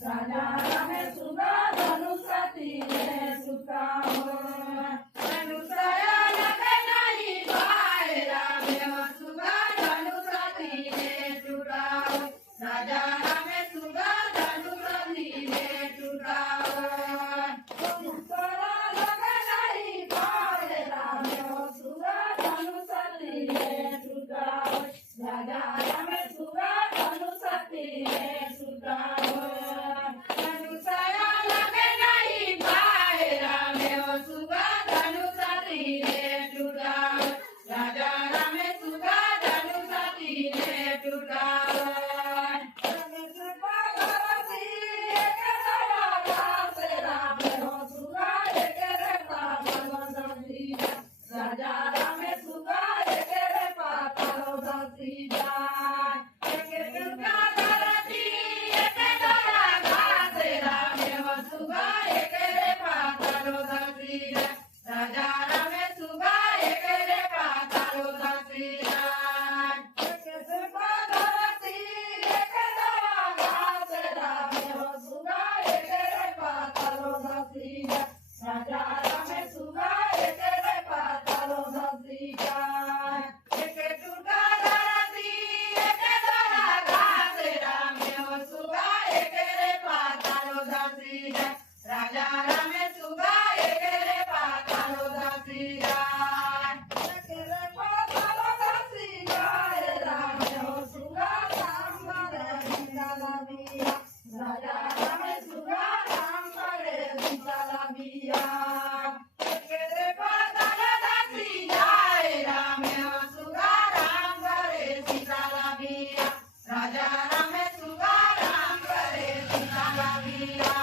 राजा रामे सुगा धनुषा तीरे सुता धनुषया लगे नहीं भाई रामे सुगा धनुषा तीरे सुता राजा रामे सुगा धनुषा तीरे सुता धनुषया लगे नहीं भाई रामे सुगा धनुषा तीरे सुता राजा रामे सुगा धनुषा तीरे सुता धनुषया लगे नहीं भाई रामे सुगा धनुषा तीरे सुता राजा रामे सुगा धनुषा तीरे सुता राजा रामे सुगा रे पातालो दसी जाय के दुर्गा धरती के दया घास रामे सुगा रे पातालो दसी राजा रामे सुगा रे पातालो दसी जाय के दुर्गा धरती के दया घास रामे सुगा रे पातालो दसी राजा रामे सुगा रे पातालो दसी जाय के दुर्गा धरती के दया घास रामे सुगा रे पातालो दसी राजा रामे सुगा रे पातालो दसी जाय के रे पातालो दसी जाय रामे सुगा सांबरे बिंदालाबिया राजा रामे सुगा सांबरे बिंदालाबिया के रे पातालो दसी जाय रामे सुगा सांबरे बिंदालाबिया राजा रामे सुगा सांबरे बिंदालाबिया